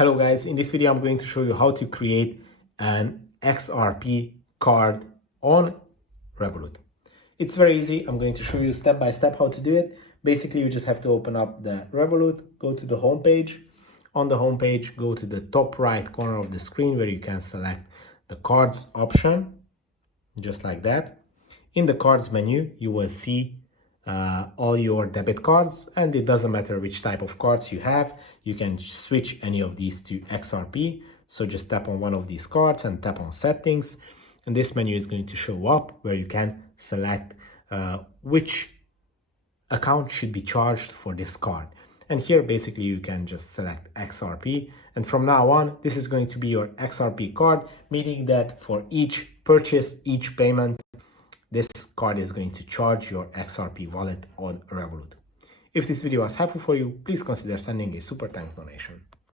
Hello guys, in this video I'm going to show you how to create an XRP card on Revolut. It's very easy. I'm going to show you step by step how to do it. Basically, you just have to open up the Revolut, go to the home page. On the home page, go to the top right corner of the screen where you can select the cards option, just like that. In the cards menu, you will see all your debit cards, and it doesn't matter which type of cards you have. You can switch any of these to XRP. So just tap on one of these cards and tap on settings, and this menu is going to show up where you can select which account should be charged for this card. And here basically you can just select XRP, and from now on this is going to be your XRP card, meaning that for each purchase, each payment, this card is going to charge your XRP wallet on Revolut. If this video was helpful for you, please consider sending a super thanks donation.